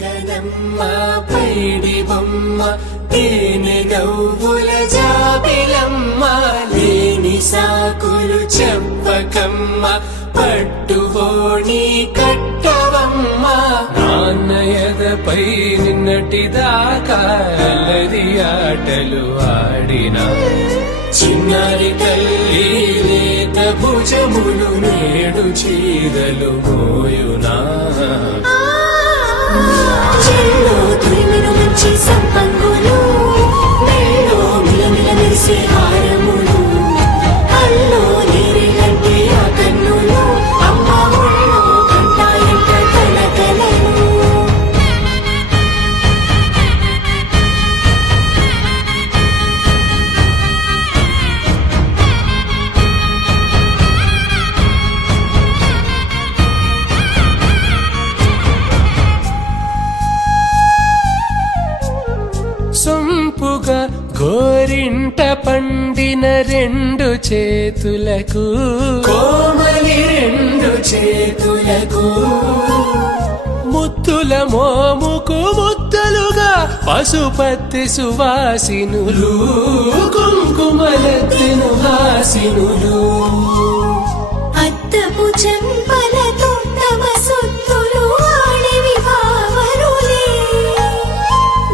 కదమ్మ పైడి బొమ్మ తేనె నవ్వుల జాబిలమ్మ లేని సాకులు చెప్పకమ్మ పట్టుబోణి కట్టవమ్మ నాన్నయదపై నిన్నటిదాకా అల్లరి ఆటలు ఆడినా చిన్నారి తల్లి లేత భుజములు నేడు చీరలు మోయునా చెల్లో తురిమిను మంచి సంపంగులు మెళ్ళో మిలమిల మెరిసే హారములు అల్లో నీరిలంటే ఆ కన్నులు అమ్మ ఒళ్ళో కంటాయంట కలకలను సొంపుగా గోరింట పండిన రెండు చేతులకు కోమలి రెండు చేతులకు ముత్తుల మోముకు ముద్దలుగా పశుపతి సువాసినులు కుంకుమలెత్తిను హాసినులు అద్దపు చెంపలతో తమ సొత్తులు ఆడివి భావరులే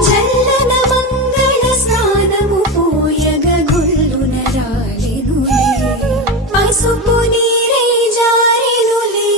జల్లన మంగళ స్నానము పోయగ గుళ్ళున రాలెనులే పసుపు నీరే జారెనులే